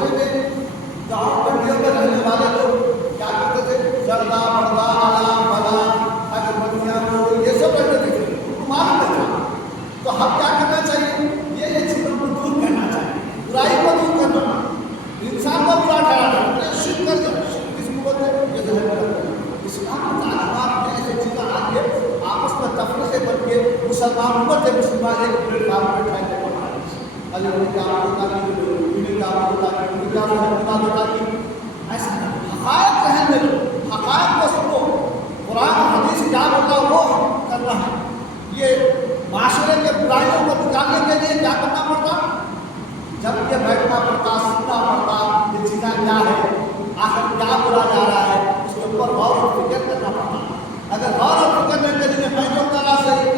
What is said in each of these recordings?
معاشرے میں گاؤں گنڈیوں میں رہنے والے لوگ کیا کرتے تھے؟ زردہ مردا علام بلا اگربتیاں یہ سب رہتے تھے، معلوم تھا۔ تو ہم کیا کرنا چاہیے؟ یہ چیزوں کو دور کرنا چاہیے، برائی کو دور کرنا، انسان کو برا ٹھہرانا، شرک کر دو، شرک کس کو بولتے ہیں؟ یہ ظاہر کرتے ہیں۔ اسلام کی تعلیمات میں ایسی چیزیں آ کے آپس میں تفریقے بن کے مسلمان امت مسلمان ایک پلیٹ فارم پہ ٹھہر کے ایسا حقائق ذہن میں لو، حقائق کو سنو، قرآن حدیث کیا ہوتا ہے وہ کرنا ہے۔ یہ معاشرے کے برائیوں کو نکالنے کے لیے کیا کرنا پڑتا؟ جب یہ بیٹھنا پڑتا، سننا پڑتا، یہ چیزیں کیا ہے، آخر کیا برا جا رہا ہے، اس کے اوپر غور و فکر کرنا پڑتا۔ اگر غور و فکر میں کے لیے میں جو کرا صحیح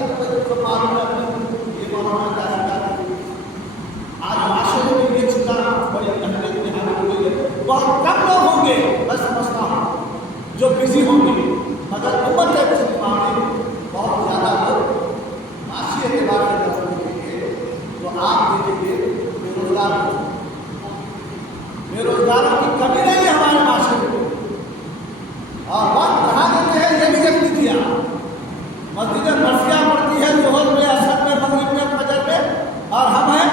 تو معلوم ہے یہ معلومات کا آج معاشرے میں یہ چیزیں بڑی اہمیت میں حاصل ہوئی ہے۔ بہت کم لوگ ہوں گے میں سمجھتا ہوں جو بزی ہوں گے، مگر امت مسلمہ میں بہت زیادہ لوگ معاشی اعتبار سے کرتے ہیں۔ تو آپ دیکھیں گے بے روزگاروں کی کمی نہیں ہے ہمارے معاشرے میں، اور وقت کہاں دیتے ہیں یہ بھی دیکھ لیجیے۔ مسجد مرثیہ پڑتی ہے ظہر میں، عصر میں، مغرب میں، فجر میں، اور ہم ہیں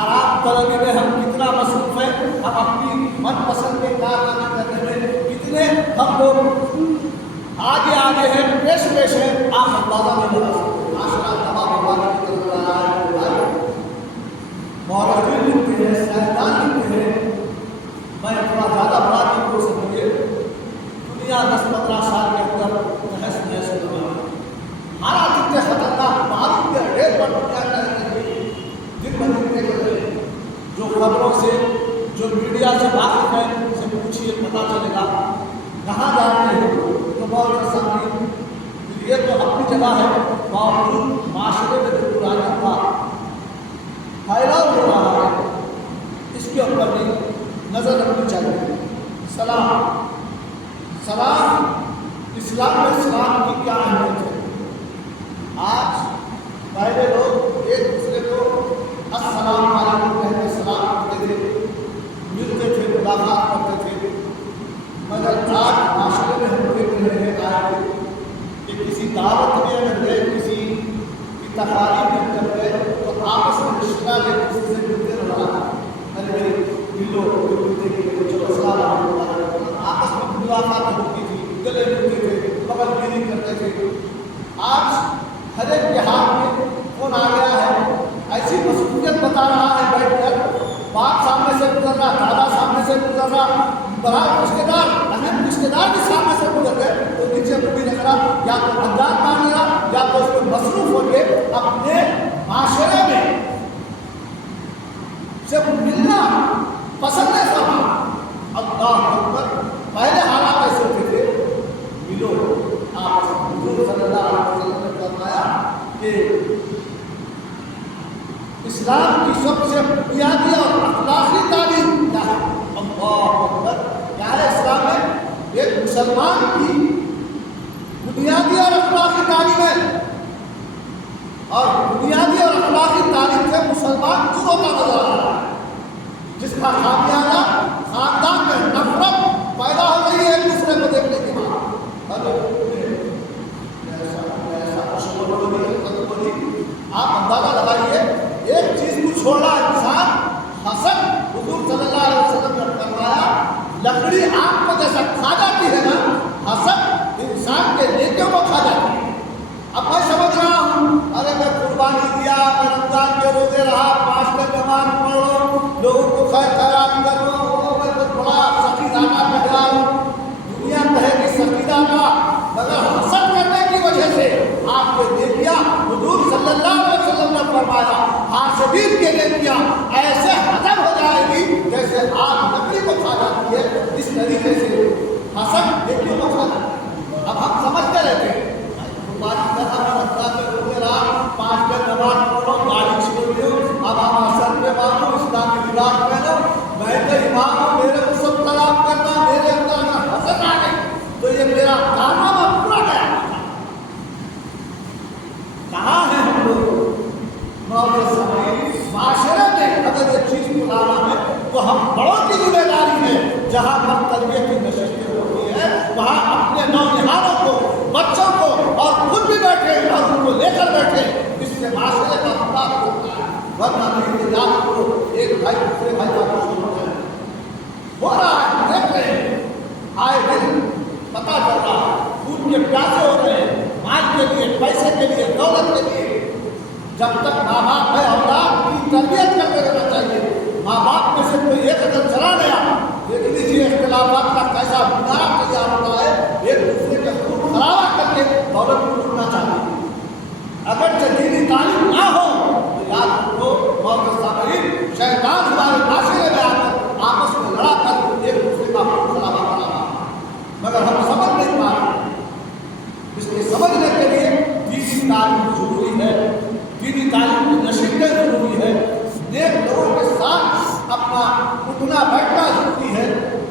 آرام طلبی میں ہم کتنا مصروف ہیں، ہم اپنی من پسند کے کارنامے کرنے میں کتنے ہم لوگ آگے آگے ہیں، پیش پیش ہیں، آپ اندازہ نہیں لگا سکتے۔ معاشرہ تباہ برباد کی طرف جا رہا ہے۔ مورخین لکھتے ہیں، سائنسدان لکھتے ہیں، میں تھوڑا زیادہ بڑا نہیں ہو سکتے، دنیا 10-15 سال کے اندر تحس نحس ہو رہا ہے۔ حالات اتنے خطرناک، معلوم کے ڈھیر پر کیا کریں گے جن بندے کے جو خبروں سے، جو میڈیا سے واقف ہے، سے پوچھیے پتہ چلے گا کہاں جا رہے ہیں۔ تو بہت سامنے یہ تو اپنی جگہ ہے، باوجود معاشرے میں جو پرانا تھا پھیلاؤ ہو رہا ہے، اس کے اوپر بھی نظر رکھنی چاہیے۔ سلام اسلام میں سلام کی کیا اہمیت ہے؟ آج پہلے لوگ ایک دوسرے کو السلام علیکم کہتے سلام کرتے تھے، ملتے تھے، ملاقات کرتے تھے، مگر آج معاشرے میں ہم دیکھ رہے ہیں کہ کسی دعوت میں اگر گئے، کسی کی تقاریب میں کر گئے تو آپس میں رشتہ لے کسی سے ملتے رہا، ارے ملو ملتے کہ چلو السلام علیکم، آپس میں ملاقات ہوتی تھی، گلے ملتے تھے، بغل گیری کرتے تھے۔ آج ہر ایک کے ہاتھ میں فون آ گیا ہے، ایسی مصروفیت بتا رہا ہے بیٹھ کر، باپ سامنے سے گزر رہا، دادا سامنے سے گزر رہا، بڑا رشتے دار، اہم رشتے دار بھی سامنے سے گزر گئے تو نیچے بھی لگ رہا، یا تو انداز مان رہا یا تو اس کو مصروف ہو کے اپنے معاشرے میں جب ملنا پسند ہے سب۔ اللہ اکبر، پہلے حالات ایسے ہوتے تھے، ملو آپ حضور صلی اللہ علیہ وسلم نے فرمایا کہ اسلام کی سب سے بنیادی اور اخلاقی تعلیم کیا ہے؟ اللہ اکبر، کیا ہے اسلام میں؟ ایک مسلمان کی بنیادی اور اخلاقی تعلیم ہے، اور بنیادی اور اخلاقی تعلیم سے مسلمان دور ہوتا نظر آ رہا ہے، جس کا خامیازہ خاندان میں نفرت پیدا ہو رہی ہے ایک دوسرے کو دیکھنے کے بعد۔ آپ اندازہ لگائیے، ایک چیز کو چھوڑا انسان، حسد، حضور صلی اللہ علیہ وسلم نے فرمایا لکڑی آگ کو جیسا کھا جاتی ہے نا، حسد انسان کے نیکیوں کو کھا جاتی ہے۔ اب میں سمجھ رہا ہوں، ارے میں قربانی دیا، میں رمضان کے روزے رہا، 5 کا نماز پڑھ رہا ہوں، لوگوں کو خیر خیرات کر رہا ہوں، میں بہت بڑا سقیدانہ کہلا ہوں، دنیا کہے گی سقیدانہ، مگر حسد کرنے کی وجہ سے آپ کو نیکیاں حضور صلی اللہ علیہ وسلم نے فرمایا حاسدین کے نیکیاں ایسے ہدم ہو جائے گی جیسے آگ لکڑی کو کھا جاتی ہے، اس طریقے سے حسد نیکیوں کو کھا جاتا ہے۔ اب ہم سمجھتے رہتے ہیں قربانی کا رمضان میں روزے رہا، 5 کا نماز پڑھو، گاڑی چھوڑ دو، اب ہم اثر پہ مانو، اسلامی لباس پہنو، میں تو امام ہوں، میرے کو سب سلام کرنا، میرے اندر اگر حسد آ گئی تو یہ میرا کارنامہ پورا گیا۔ کہاں ہے ہم لوگ؟ معاشرے میں اگر یہ چیز کو ورنہ نہیں تو یاد رکھو ایک بھائی دوسرے بھائی کا دشمن ہو رہا ہے دیکھ رہے ہیں آئے دن پتہ چل رہا ہے خون کے پیاسے ہو رہے ہیں مال کے لیے پیسے کے لیے دولت کے لیے جب تک ماں باپ ہے اولاد کی تربیت کرتے رہنا چاہیے ماں باپ میں سے کوئی ایک قدم چلا گیا دیکھ لیجیے اختلافات کا کیسا بنیاد تیار ہوتا ہے ایک دوسرے کے خون خرابہ کر کے دولت کو لوٹنا چاہتے ہیں اگر دینی تعلیم نہ ہو تو یاد رکھو موت صابرین شیطان ہمارے معاشرے میں آ کر آپس میں لڑا کر ایک دوسرے کا خون خرابہ کرا رہا مگر ہم سمجھ نہیں پا رہے اس کے سمجھنے کے لیے دینی تعلیم ضروری ہے دینی تعلیم کی نشستیں ضروری ہے نیک لوگوں کے ساتھ اپنا اٹھنا بیٹھنا ضروری ہے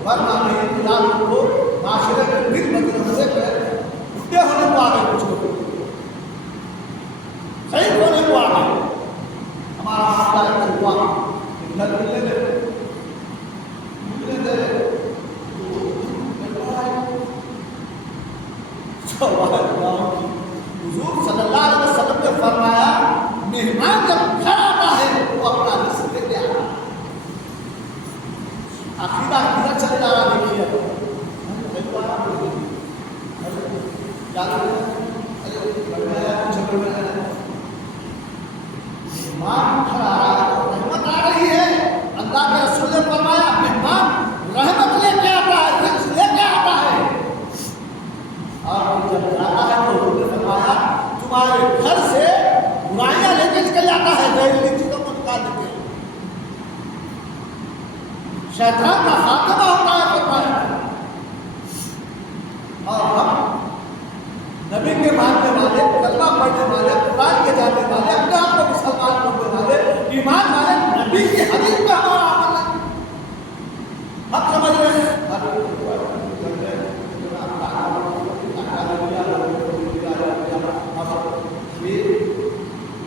ورنہ نہیں یاد رکھو معاشرے میں دن بدن ہونے کے اٹھتے ہونے کو آگے کچھ لوگ صحیح ہونے کو آگے ہمارا معاملہ ہوا گھر ملنے دے حضور صلی اللہ علیہ وسلم نے فرمایا مہمان جب گھر آتا ہے وہ اپنا رزق لے کے آتا ہے عقیدہ کدھر چلے جا رہا دیکھیے مہمان گھر آ رہا ہے تو رحمت آ رہی ہے اللہ کے رسول نے فرمایا مہمان رحمت لے کے آتا ہے رزق لے کے آتا ہے اور جب جاتا ہے تو حضور نے فرمایا تمہارے گھر سے برائیاں لے کے نکل جاتا ہے زہریلی چیزوں کو نکال دیتے ہیں شیطان کا خاتمہ ہوتا ہے فرمایا اور ہم نبی کے ماننے والے کلمہ پڑھنے والے قرآن کے جاننے والے اپنے آپ کو مسلمان بولنے والے ایمان والے نبی کی حدیث میں ہمارا عمل ہے ہم سمجھ رہے ہیں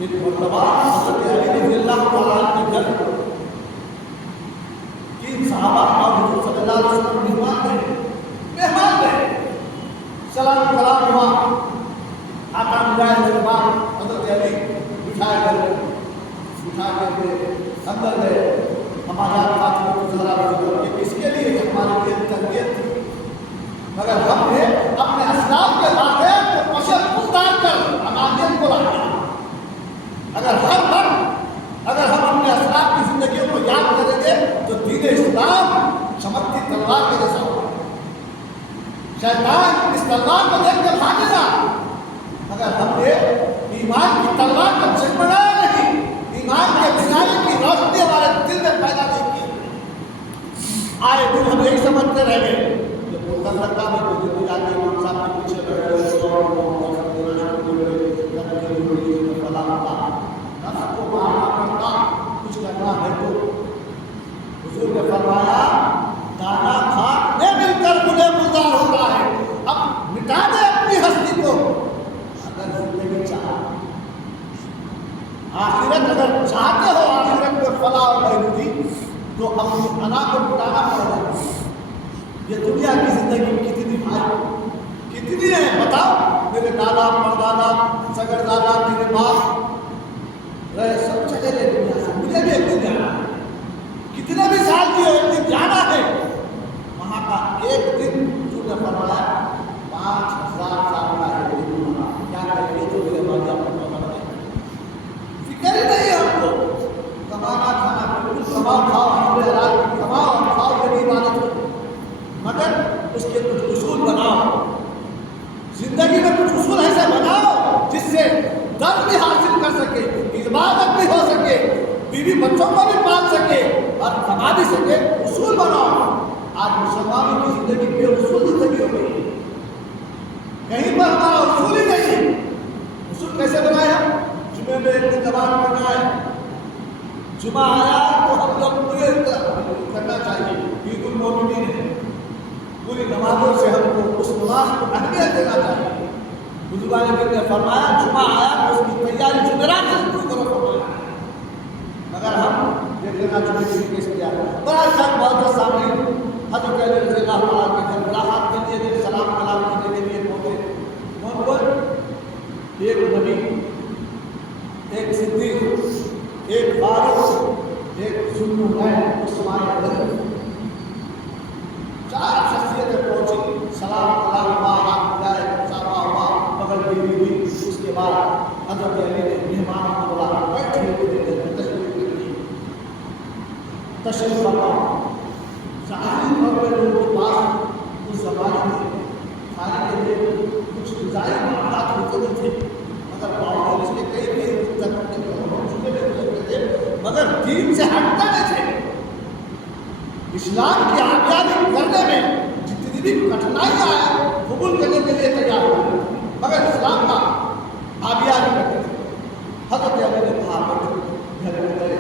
ایک مرتبہ حضرت علی رضی اللہ تعالیٰ عنہ کے گھر تین صحابہ اور حضور صلی اللہ علیہ وسلم مہمان تھے سلام کلام ہوا آقا مجھائے اس کے بعد حضرت علی بٹھائے کے اندر گئے ہمارا ساتھ کو ذرا کہ کس کے لیے ہمارے لیے تربیت تھی مگر ہم نے اپنے اسلاف کے واقعے کو پشت گزار کر امانیت کو لایا اگر ہر وقت اگر ہم اپنے اسلاف کی زندگیوں کو یاد کریں گے تو دین اسلام چمکتی تلوار کے جیسا ہوگا شیطان اس تلوار کو دیکھ کر بھاگے گا مگر ہم نے ایمان کی تلوار کو چمڑایا نہیں ایمان کے بجھانے کی روشنی ہمارے دل میں پیدا نہیں کی آئے دن ہم یہی سمجھتے رہ گئے لگتا ہے کوئی دن جاتے امام صاحب کے پیچھے بیٹھے کچھ کرنا ہے تو حضور نے فرمایا دانا خاک میں مل کر مجھے گزار ہوتا ہے اب مٹا دے اپنی ہستی کو اگر زندگی چاہا آخرت اگر چاہتے ہو آخرت میں فلاح اور بہبودی تو اپنی انا کو مٹانا پڑے گا یہ دنیا کی زندگی میں کتنی بھائی کتنی ہے بتاؤ میرے دادا پردادا سگر دادا میرے باپ رہے سب چلے گئے دنیا سے مجھے بھی ایک دن جانا ہے کتنے بھی سال کی ہو ایک دن جانا ہے وہاں کا ایک دن جو نے فرمایا 5000 سال کا ہے کیا کہیں تو میرے بعد فکر ہی نہیں ہے ہم کو کمانا کھانا بالکل کماؤ کھاؤ ہمارے رات کی کماؤ اور کھاؤ یہ نہیں عبادت ہو مگر اس کے کچھ اصول بناؤ زندگی میں کچھ اصول ایسے بناؤ جس سے درد بھی حاصل کر سکے عبادت بھی ہو سکے بیوی بچوں کو بھی پال سکے اور کما بھی سکے اصول بناؤ آج مسلمانوں کی زندگی بے اصول زندگی ہو گئی کہیں پر ہمارا اصول ہی نہیں اصول کیسے بنایا جمعے میں ایک دن نماز پڑھنا ہے جمعہ آیا تو ہم لوگ پورے کرنا چاہیے عید المومنین ہے پوری نمازوں سے ہم کو اس نماز کو اہمیت دینا چاہیے بزرگان نے فرمایا جمعہ آیا تو اس کی تیاری جمعرات سے شروع کرو فرمایا مگر ہم دیکھ لینا جمعے کی کیس کیا بڑا شک بہت سامنے حضرت علی رضی اللہ تعالیٰ کے گھر ملاقات کے لیے سلام کلام کرنے کے لیے پہنچے کون ایک نبی ایک صدیق ایک فارس، ایک ذوالنورین عثمان غنی، چار شخصیتیں پہنچی، سلام صحابہ ہوا، بغل بیوی ہوئی، اس کے بعد حضرت علی نے مہمان کو بولا، بیٹھے تشریف فرما۔ ظاہری طور پہ لوگوں کے پاس اس زمانے میں کھانے کے لیے کچھ غذائی معاملات ہوتے نہیں تھے، مگر باوجود اس کے کئی مگر دین سے ہٹتے نہیں تھے۔ اسلام کی آبیاری کرنے میں جتنی بھی کٹھنائیاں آئیں قبول کرنے کے لیے تیار ہوئے، مگر اسلام کا آبیاری کرتے تھے۔ حضرت علی نے کہا گھر میں گئے،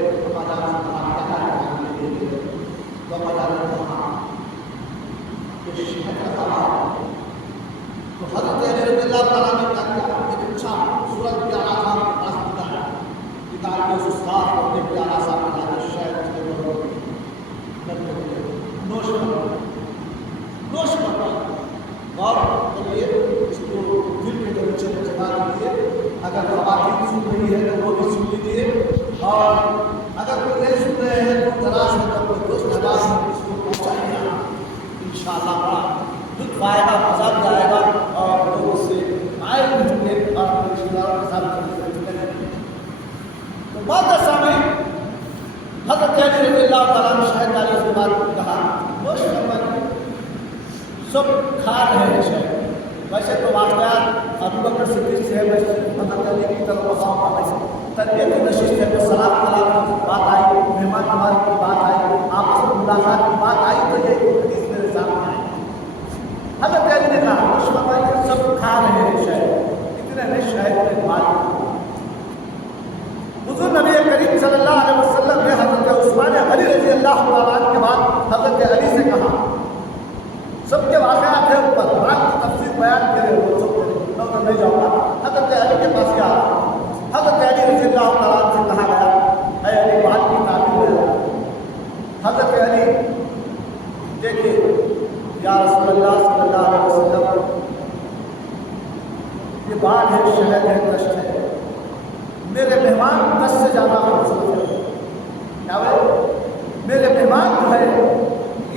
تو حضرت علی رضی اللہ تعالیٰ نے کہا ایک اچھا صورت پیارا تھا پاس ہوتا ہے، کتاب کے اس صاف اور پیارا سا شاید اس کے نوش کرنا اور چلیے اس کو دل کے نیچے میں جگہ دیجیے، اگر خواتین سن رہی ہے تو وہ بھی سن لیجیے، اور اگر کوئی نہیں سن رہے ہیں تو تلاش میں تو کوئی دوست تلاش میں اس کو پہنچائیے، انشاءاللہ لطف آئے گا، مزہ بھی آئے گا، اور لوگ اس سے آئے بھی ہوں گے اور رشتہ داروں کے ساتھ تو بات سامنے حضرت علی رضی اللہ تعالیٰ نے شاہد علی اس کے بعد کہا سب کھا رہے ہیں شاید، ویسے تو واقعات ابو بکر صدیق سے ہے، ویسے حضرت علی کی طرف وفاق ویسے تربیتی نشست ہے تو سلام کلام کی بات آئی، مہمان نوازی کی بات آئی، آپس میں ملاقات کی بات آئی، تو یہ حدیث میرے سامنے آئی۔ حضرت علی نے کہا سب کھا رہے ہیں شاید، اتنے نہیں شاید میں بات۔ حضور نبی کریم صلی اللہ علیہ وسلم نے حضرت عثمان غنی رضی اللہ تعالیٰ عنہ کے بعد حضرت علی سے کہا، سب کے واقعات ہیں اوپر قرآن کی تفسیر بیان کرے وہ سب نہیں جاؤں گا، حضرت علی کے پاس کیا، حضرت علی رضی اللہ تعالیٰ عنہ سے کہا گیا اے علی بات کی تعبیر ہے۔ حضرت علی دیکھیے یا رسول اللہ صلی اللہ علیہ وسلم، یہ بات ہے، شہد ہے، کشت ہے، میرے مہمان 10 سے زیادہ خوبصورت ہے، کیا میرے مہمان جو ہے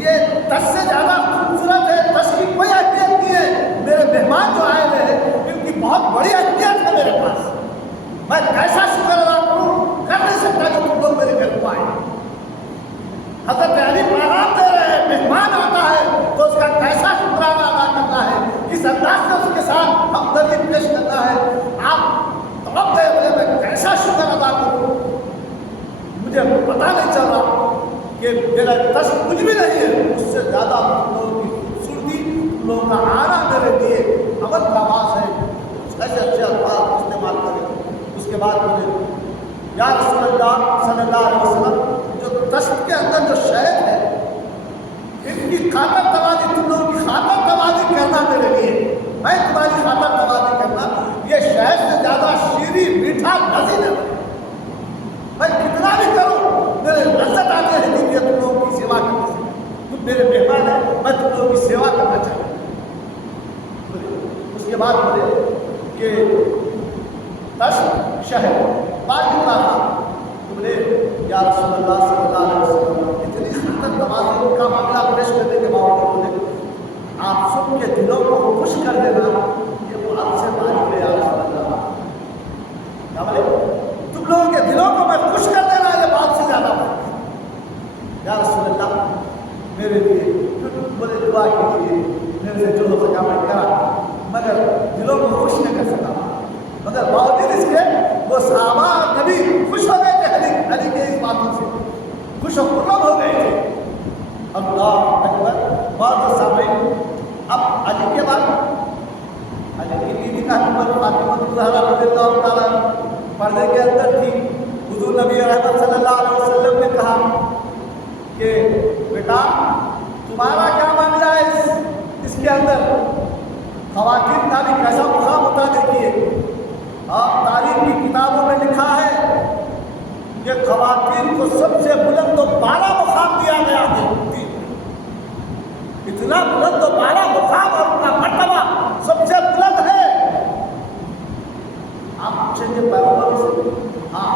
یہ 10 سے زیادہ خوبصورت ہے، 10 کی کوئی اہمیت نہیں ہے، میرے مہمان جو آئے ہوئے ہیں ان کی بہت بڑی اہمیت ہے میرے پاس، میں کیسا شکر ادا کروں، کر نہیں سکتا کہ تم لوگ میرے گھر کو آئے۔ حضرت علی پیغام دے رہے ہیں، مہمان آتا ہے تو اس کا کیسا شکرانہ ادا کرنا ہے، کس انداز سے اس کے ساتھ ہمدردی پیش کرنا ہے، آپ طلب دے بولے میں کیسا شکر ادا کروں، مجھے پتہ نہیں چل رہا کہ میرا دست کچھ بھی نہیں ہے، اس سے زیادہ لوگوں کی خوبصورتی، لوگوں کا آنا میرے لیے عمل کا باعث ہے، ایسے اچھے الفاظ استعمال کریں۔ اس کے بعد بولے یا رسول اللہ صلی اللہ علیہ وسلم، جو دست کے اندر جو شہد ہے ان کی خاطر توازی، تم لوگوں کی خاطر توازی کرنا میرے لیے، میں تمہاری خاطر توازی کرنا، یہ شہد سے زیادہ شیریں میٹھا لذیذ ہے، میں کتنا بھی کروں میرے لذت آتے ہیں کہ تم لوگوں کی سیوا کرنے سے، تم میرے مہمان ہیں، میں تم لوگوں کی سیوا کرنا چاہتا ہوں۔ اس کے بعد بولے کہ دست شہد باقی تھا، بولے یا رسول اللہ صلی اللہ علیہ وسلم، اتنی خاطر توازی کا معاملہ پیش کرنے کے باوجود بولے آپ سب کے دلوں کو خوش کر دینا یہ بات سے تعریف ہے یا رسول اللہ، کیا بولے تم لوگوں کے دلوں کو میں خوش کر دینا یہ بات سے زیادہ بات یا رسول اللہ میرے لیے، بولے دعا کیجیے میرے سے جو ہو سکا میں کرا، مگر دلوں کو خوش نہیں کر سکا، مگر باوجود اس کے وہ صحابہ نبی خوش ہو گئے تھے علی کے اس باتوں سے، خوش و خرم ہو گئے تھے۔ اللہ اکبر، بہت سامعین، اب علی کے بعد علی کی بیوی کا نمبر فاطمہ الزہرا رضی اللہ تعالیٰ پردے کے اندر تھی۔ حضور نبی رحمت صلی اللہ علیہ وسلم نے کہا کہ بیٹا تمہارا کیا معاملہ ہے اس کے اندر، خواتین کا بھی کیسا مقام ہوتا دیکھیے، آپ تاریخ کی کتابوں میں لکھا ہے کہ خواتین کو سب سے بلند و بالا مقام دیا گیا ہے، اتنا بلند و بالا مقام اور ان کا مرتبہ سب سے بلند ہے۔ آپ پوچھیں گے پیغمبر سے، ہاں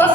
10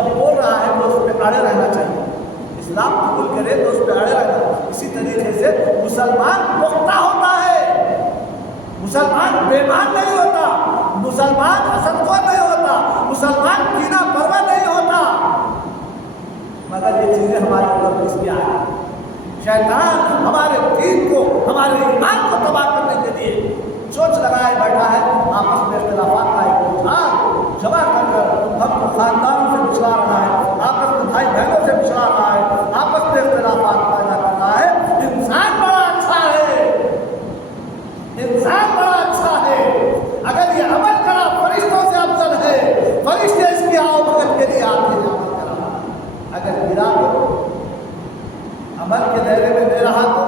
جب بول رہا ہے تو اس پہ اڑے رہنا چاہیے. اسلام قبول کرے تو اس پہ اڑے رہنا. اسی طریقے سے مسلمان پختہ ہوتا ہے، مسلمان بےمان نہیں ہوتا، مسلمان حسدخور نہیں ہوتا، مسلمان کینہ پرور نہیں ہوتا. مگر یہ چیزیں ہمارے اندر گھس کے آئی. شیطان ہمارے دین کو، ہمارے ایمان کو تباہ کرنے کے لیے سوچ لگائے بیٹھا ہے. آپس میں اختلافات کا ایک بوجھ جمع کر ہم کو خاندانوں سے بچھڑا رہا ہے، آپس میں بھائی بہنوں سے بچھڑا رہا ہے، آپس میں اختلافات پیدا کر رہا ہے. انسان بڑا اچھا ہے، انسان بڑا اچھا ہے. اگر یہ عمل کرا فرشتوں سے افضل ہے. فرشتے اس کی آؤ بھگت کے لیے آتے ہیں عمل کرا. اگر گرا تو عمل کے دائرے میں دے رہا تو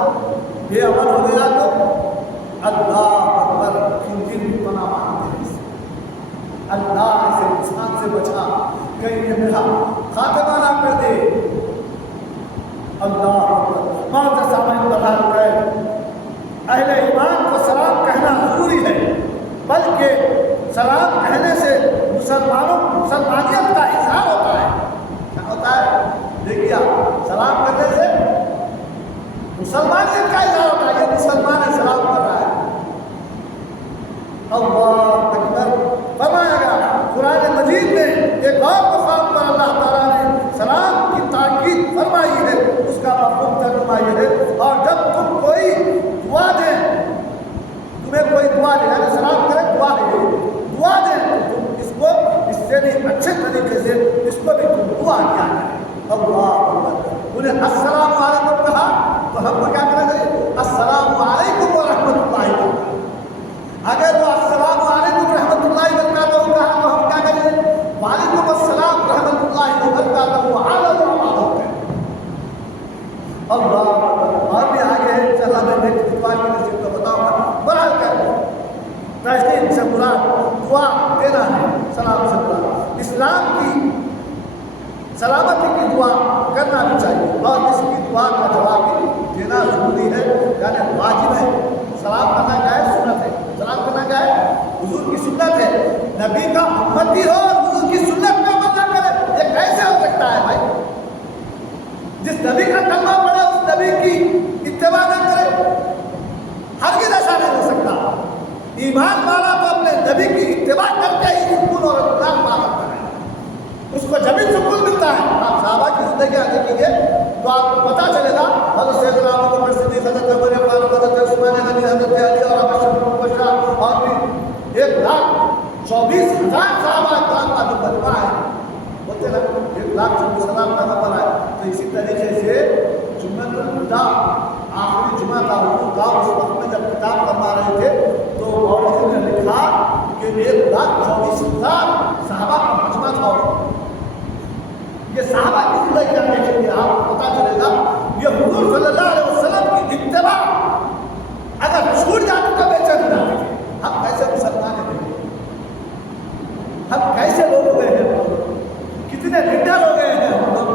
بے عمل ہو گیا تو اللہ اکبر خنزیر بھی پناہ مانگتے ہیں. اللہ ایسے انسان سے بچا، کہیں یہ میرا خاتمہ نہ کر دے. اللہ اکبر. معزز سامعین بتا رہے اہل ایمان کو سلام کہنا ضروری ہے، بلکہ سلام کہنے سے مسلمانیت کا اظہار ہوتا ہے. کیا ہوتا ہے؟ دیکھیے سلام کرنے سے مسلمانیت کا اظہار ہوتا ہے. یہ مسلمان ہے، سلام کر رہا ہے. اللہ اکبر. فرمایا گیا قرآن مجید میں ایک اور مقام پر اللہ تعالیٰ نے سلام کی تاکید فرمائی ہے. اس کا مفہوم ترجمہ یہ ہے، اور جب تم کوئی دعا دیں، تمہیں کوئی دعا دے، یعنی سلام کرے دعا ہے، دعا دیں تو تم اس کو اس سے بھی اچھے طریقے سے اس کو بھی تم دعا کیا کریں. اللہ اکبر. انہیں السلام علیکم کہا تو ہم کو کیا کرنا چاہیے؟ السلام علیکم ورحمۃ اللہ وبرکاتہ. اگر وہ السلام علیکم ورحمۃ اللہ وبرکاتہ کہا تو ہم کیا کریں؟ وعلیکم السلام ورحمۃ اللہ وبرکاتہ. اللہ اور بھی آگے ہے انشاءاللہ میں نیکسٹ دعا کی نصیب تو بتاؤں گا. بہرحال کر تشدید سے مراد دعا دینا ہے. سلام سے مراد اسلام کی سلامتی کی دعا کرنا بھی چاہیے، اور اس کی دعا کا جواب بھی دینا ضروری ہے، یعنی واجب ہے. سلام کرنا کیا ہے؟ سنت ہے. سلام کرنا کیا ہے؟ حضور کی سنت ہے. نبی کا امتی ہو اور حضور کی سنت میں عمل نہ کرے، یہ کیسے ہو سکتا ہے بھائی؟ جس نبی کا کلمہ پڑھے اس نبی کی اتباع نہ کرے، ہرگز ایسا نہیں ہو سکتا. ایمان والا تو اپنے نبی کی اتباع کر کے ہی سکون اور اطمینان پا سکتا ہے. اس کو جبھی سکون ملتا ہے. آپ صحابہ کی زندگی دیکھیں گے تو آپ کو پتہ چلے گا حضرت سیدنا ابوبکر صدیق، حضرت عمر فاروق، حضرت عثمان غنی، حضرت علی اور ابو بکر اور بھی 1,24,000 صحابہ کرام کا جو مجمع ہے، بولتے نا 1,24,000 کا نمبر ہے. تو اسی طریقے سے جمعۃ الوداع آخری جمعہ کا حضور کا اس وقت میں جب کتاب فرما رہے تھے تو مورخین نے لکھا کہ 1,24,000 صحابہ کا مجمع تھا. یہ صحابہ کی زندگی آپ دیکھیں گے، آپ کو پتہ چلے گا یہ حضور صلی اللہ علیہ وسلم کی اتباع اگر چھوٹ جاتی تو بے چین ہو جاتے تھے. ہم کیسے مسلمان ہیں؟ ہم کیسے لوگ ہو گئے ہیں؟ کتنے لیڈر ہو گئے ہیں ہم لوگ؟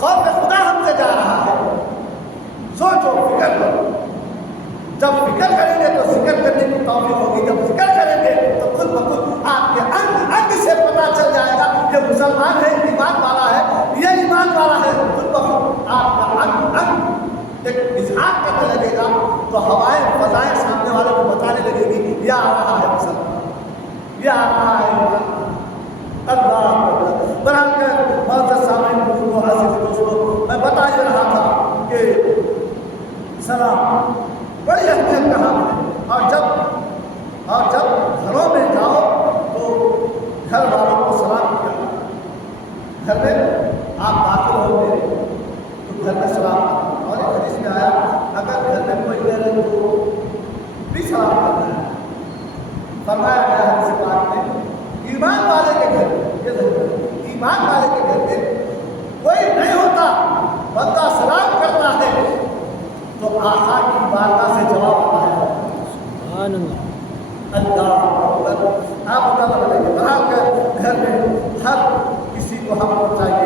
خوف خدا ہم سے جا رہا ہے. سوچو، فکر کرو. جب فکر کریں گے تو ذکر کرنے کی توفیق ہوگی. جب ذکر کریں گے تو خود بخود آپ کے انگ سے پتہ چل جائے گا یہ مسلمان ہے، ایمان والا ہے، یہ ایمان والا ہے. خود بخود آپ کا انگ ایک اظہار کرنے لگے گا تو ہوائیں فضائیں سامنے والے کو بتانے لگے گی یہ آ رہا ہے مسلمان، یہ آ رہا ہے. اللہ بہرحال کر معزز سامعین بزرگوں عزیز دوستوں، میں بتا ہی رہا تھا کہ سلام بڑی اہمیت کا حامل ہے. اور جب گھروں میں جاؤ تو گھر والوں کو سلام کیا. گھر میں آپ داخل ہوں گے تو گھر میں سلام کرنا. اور ایک حدیث میں آیا اگر گھر میں کوئی رہے تو بھی سلام کرنا ہے. فرمایا گیا حدیث پاک میں ایمان والے کے گھر میں، یہ ضرور ایمان والے کے گھر میں کوئی نہیں ہوتا، بندہ سلام کرتا ہے تو آقا کی بارگاہ سے جواب آتا ہے. سبحان اللہ. اللہ آپ بتا بتائیے بنا کر گھر میں ہر کسی کو ہم کو چاہیے